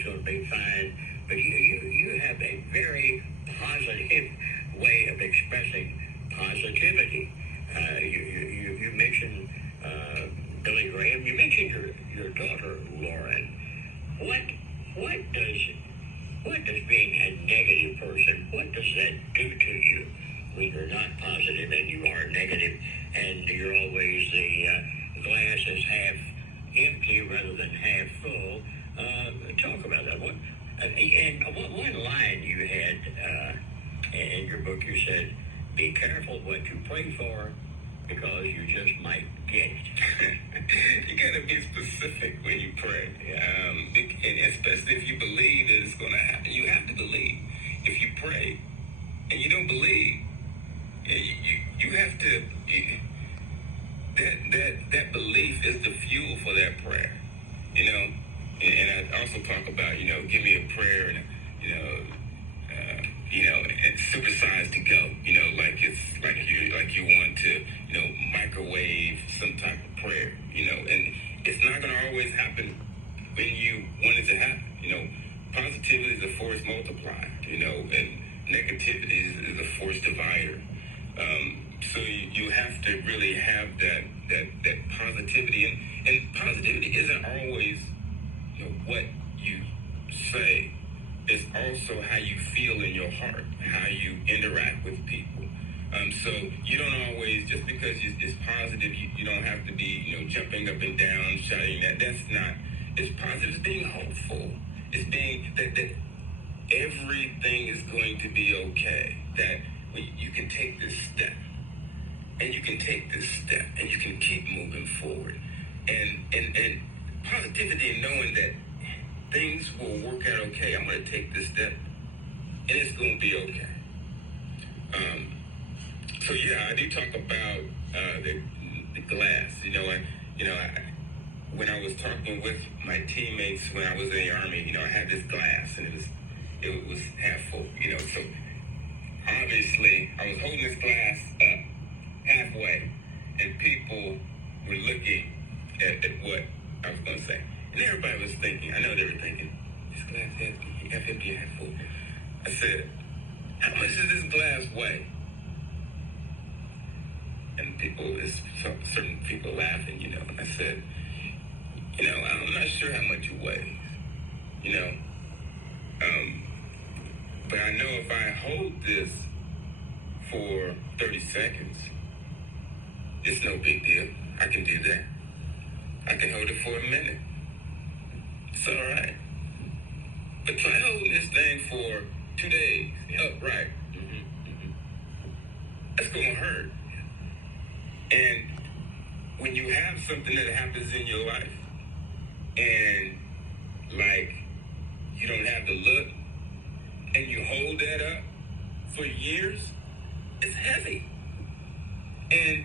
everything's going to be fine. But you have a very positive way of expressing positivity. You mentioned Billy Graham. You mentioned your daughter Lauren. What does being a negative person, what does that do to you when you're not positive and you are negative and you're always the glass is half empty rather than half full? Talk about that. One line you had in your book, you said, be careful what you pray for because you just might get it. You got to be specific when you pray. And especially if you believe that it's going to happen. You have to believe. If you pray and you don't believe, you have to... That belief is the fuel for that prayer, And I also talk about, give me a prayer and, and supersize to go, like you want to, microwave some type of prayer, and it's not going to always happen when you want it to happen, Positivity is a force multiplier, and negativity is a force divider. So you have to really have that positivity, and positivity isn't always what you say. It's also how you feel in your heart, how you interact with people. So you don't always, just because it's positive, you don't have to be jumping up and down, shouting that. That's not. It's positive. It's being hopeful. It's being that everything is going to be okay. That you can take this step. And you can take this step, and you can keep moving forward. And positivity and knowing that things will work out okay. I'm going to take this step, and it's going to be okay. So yeah, I do talk about the glass. When I was talking with my teammates when I was in the Army, I had this glass, and it was half full. So obviously I was holding this glass up halfway, and people were looking at what I was going to say. And everybody was thinking, I know they were thinking, this glass half empty, half full. I said, how much does this glass weigh? And certain people laughing, and I said, I'm not sure how much it weighs, but I know if I hold this for 30 seconds, it's no big deal. I can do that. I can hold it for a minute. It's all right. But try holding this thing for 2 days upright. That's going to hurt. And when you have something that happens in your life, and you don't have the look, and you hold that up for years, it's heavy. And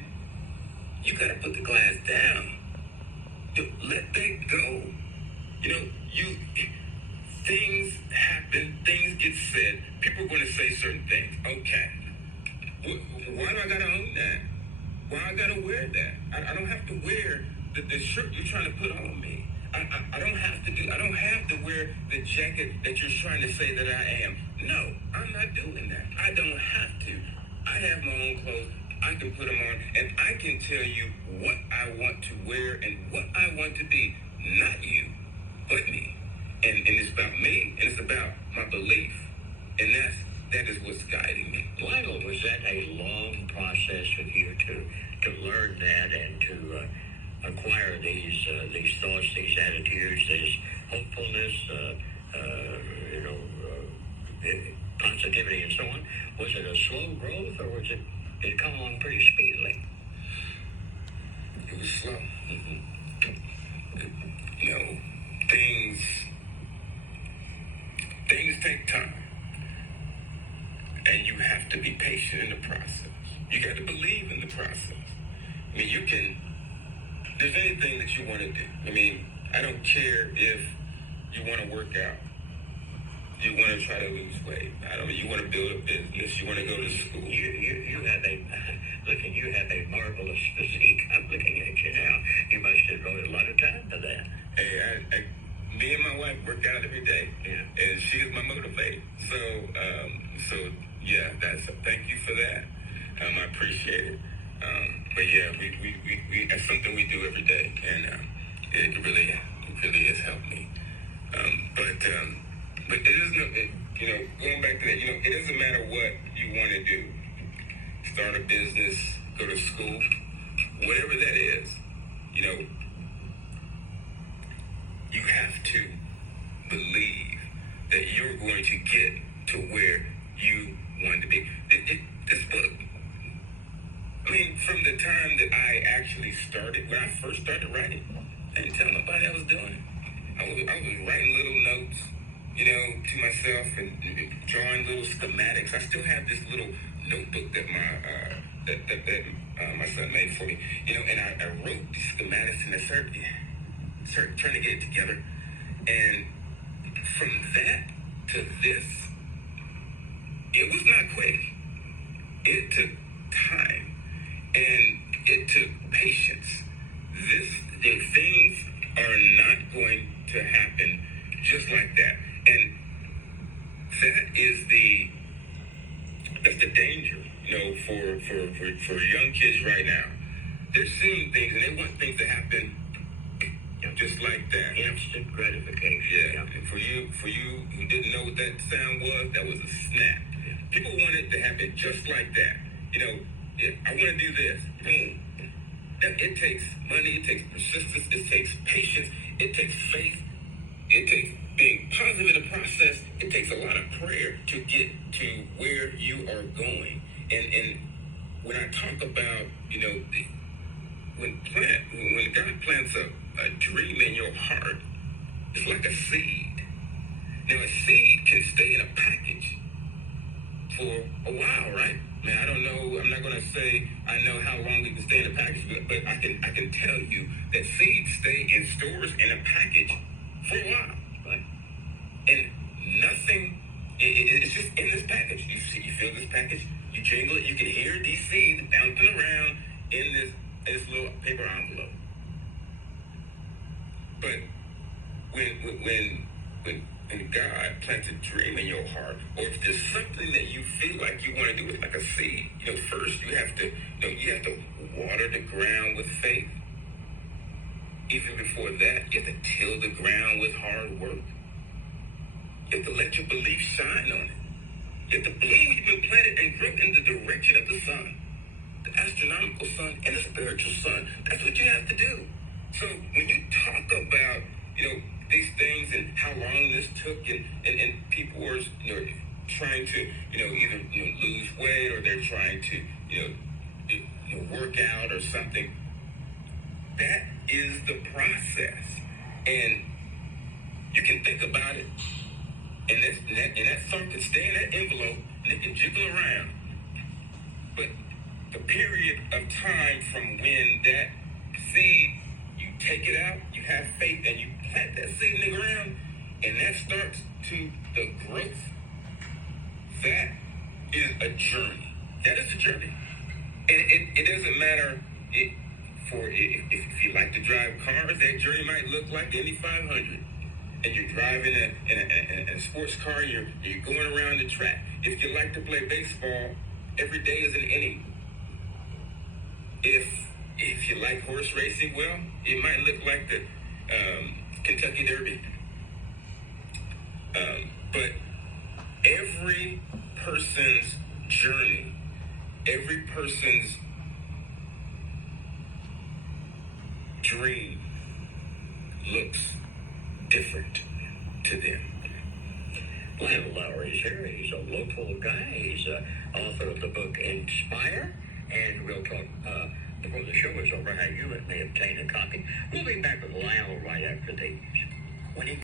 you got to put the glass down. Let that go. Things happen, things get said. People are going to say certain things. Okay. Why do I got to own that? Why I got to wear that? I don't have to wear the shirt you're trying to put on me. I don't have to wear the jacket that you're trying to say that I am. No, I'm not doing that. I don't have to. I have my own clothes. I can put them on, and I can tell you what I want to wear and what I want to be. Not you, but me. And it's about me, and it's about my belief. And that is what's guiding me. Lionel, was that a long process with you to learn that and to acquire these thoughts, these attitudes, this hopefulness, positivity and so on? Was it a slow growth, or did it come on pretty speedily? It was slow. Things take time. And you have to be patient in the process. You got to believe in the process. There's anything that you want to do. I don't care if you want to work out. You want to try to lose weight. You want to build a business. You want to go to school. You have a marvelous physique. I'm looking at you now. You must have devoted a lot of time to that. Hey, me and my wife work out every day, and she is my motivator. So yeah, thank you for that. I appreciate it. But yeah, we that's something we do every day, and it really has helped me. But it is no, going back to that, it doesn't matter what you want to do. Start a business, go to school, whatever that is, you have to believe that you're going to get to where you want to be. This book, from the time that I actually started, when I first started writing, I didn't tell nobody I was doing it. I was writing little notes, to myself and drawing little schematics. I still have this little notebook that my son made for me, and I wrote these schematics and I started trying to get it together. And from that to this, it was not quick. It took time and it took patience. Things are not going to happen just like that. And that's the danger, for young kids right now. They're seeing things and they want things to happen just like that. Instant gratification. Yeah. And for you who didn't know what that sound was, that was a snap. Yeah. People want it to happen just like that. I want to do this. Boom. It takes money, it takes persistence, it takes patience, it takes faith, it takes being positive in the process. It takes a lot of prayer to get to where you are going. And when I talk about, when God plants a dream in your heart, it's like a seed. Now, a seed can stay in a package for a while, right? I don't know. I'm not going to say I know how long it can stay in a package, but I can tell you that seeds stay in stores in a package for a while, right? And nothing. It's just in this package. You feel this package. You jingle it. You can hear these seeds bouncing around in this little paper envelope. But when God plants a dream in your heart, or if there's something that you feel like you want to do, it's like a seed. First you have to water the ground with faith. Even before that, you have to till the ground with hard work. You have to let your belief shine on it. You have to bloom when you've been planted and grow in the direction of the sun, the astronomical sun and the spiritual sun. That's what you have to do. So when you talk about, these things and how long this took, and people are, trying to, either lose weight, or they're trying to, work out or something. That is the process, and you can think about it, and that thought can stay in that envelope, and it can jiggle around. But the period of time from when that seed, you take it out, you have faith, and you plant that seed in the ground, and that starts to the growth. That is a journey. That is a journey. And it doesn't matter if you like to drive cars, that journey might look like the Indy 500. And you're driving in a sports car, you're going around the track. If you like to play baseball, every day is an inning. If you like horse racing, well, it might look like the Kentucky Derby. But every person's journey, every person's dream looks different to them. Lionel Lowry's here. He's a local guy. He's author of the book Inspire. And we'll talk before the show is over how you may obtain a copy. We'll be back with Lionel right after these. When he